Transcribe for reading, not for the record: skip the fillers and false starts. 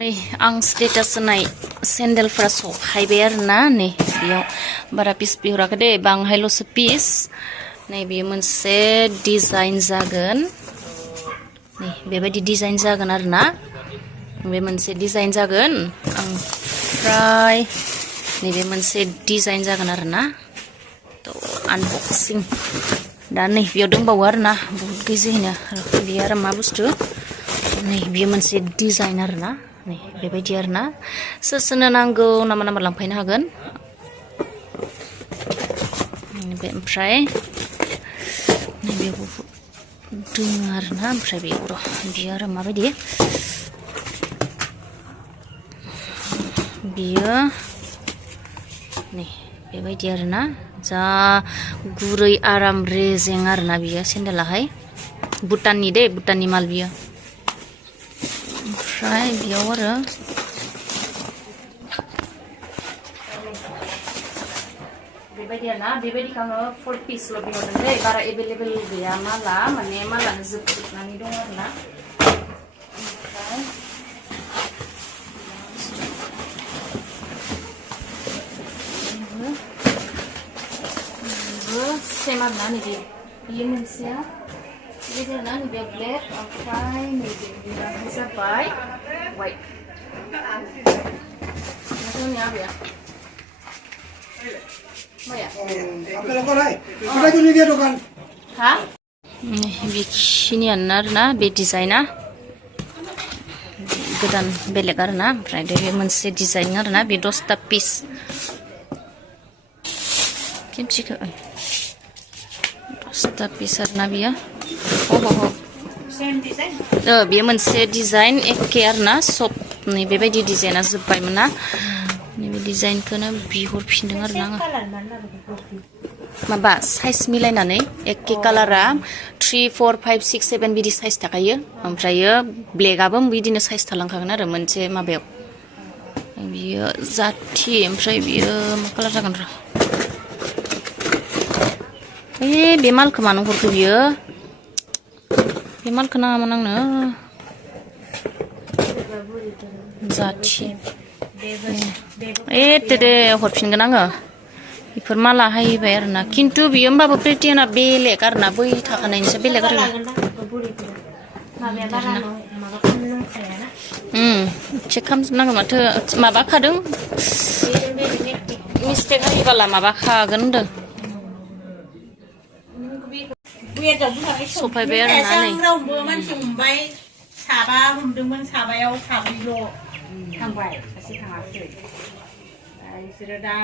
आं स्टेटास होनाय सेन्देलफोरा सफायबाय आरोना नै बेयाव बारा पिस बिहराखै दे बांहायल'सो पिस नै बेयो मोनसे डिजाइन जागोन नै बेबायदि डिजाइन जागोन आरोना बे मोनसे डिजाइन जागोन ओमफ्राय नैबे मोनसे डिजाइन जागोन आरोना थ' आनबक्सिं दा नै बेयाव दंबावो आरोना बहुत गैजोहैनो बेयो आरो मा बुस्थु नै बेयो मोनसे डिजाइन आरोना नै बेबायदि आरोना सोरनो नांगौ नामा नामा लांफैनो हागोन बे ओमफ्राय नैबेयाव दोङो आरोना ओमफ्राय बेयाव र' बियो आरो माबायदि बियो नै बेबायदि आरोना जा गुरै आराम रेजें आरोना बियो सेन्देलाहाय भुटाननि माल बियो ओमफ्राय बेयाव आरो बेबायदि आरोना बेबायदिखौ आङो 4 पिसल' बिहरदों दै बारा एभेलेबेल गैया माला माने मालानो जोबजोबनानै दं आरोना सेम आरोना नैबे बेयो मोनसेया बेबायदि आरोना नैबे ब्लेक ओमफ्राय नैबे बेयो जाबाय वाइट नोंथांनि आबैया बेखिनियानो आरोना बे डिजाइना गोदान बेलेग आरोना ओमफ्राय बे मोनसे डिजाइन आरोना बे 10टा पिस खेमसिखौ 10टा पिस आरोना बियो बेयो मोनसे डिजाइन एखे आरोना सब नै बेबायदि डिजाइना जोब्बायमोन ना नैबे डिजाइनखौनो बिहरफिनदों आरोना आङो माबा साइज मिलायनानै एखे कालारा 3, 4, 5, 6, 7 बिदि साइज थाखायो ओमफ्रायो ब्लेकआबो बिदिनो साइज थालांखागोन आरो मोनसे माबायाव बियो जाथि ओमफ्राय बियो मा कालार जागोन र' बे मालखौ मानो हरखो बियो बे मालखौ नाङामोन आंनो जाथि दे हरफिनगोन आङो बेफोर माला हायबाय आरोना खिन्थु बियो होमबाबो पेटियना बेलेग आरोना बै थाखानायनिसो बेलेग आरो चेक खालामजोबनांगौ माथो माबाखादों मिस्टेक हायोबाला माबाखागोन होनदों सफायबाय आरोना नै रावबो मानसि हमबाय साबा हमदोंमोन साबायाव साब्रैल' थांबाय सासे थाङाखै बिसोरो दा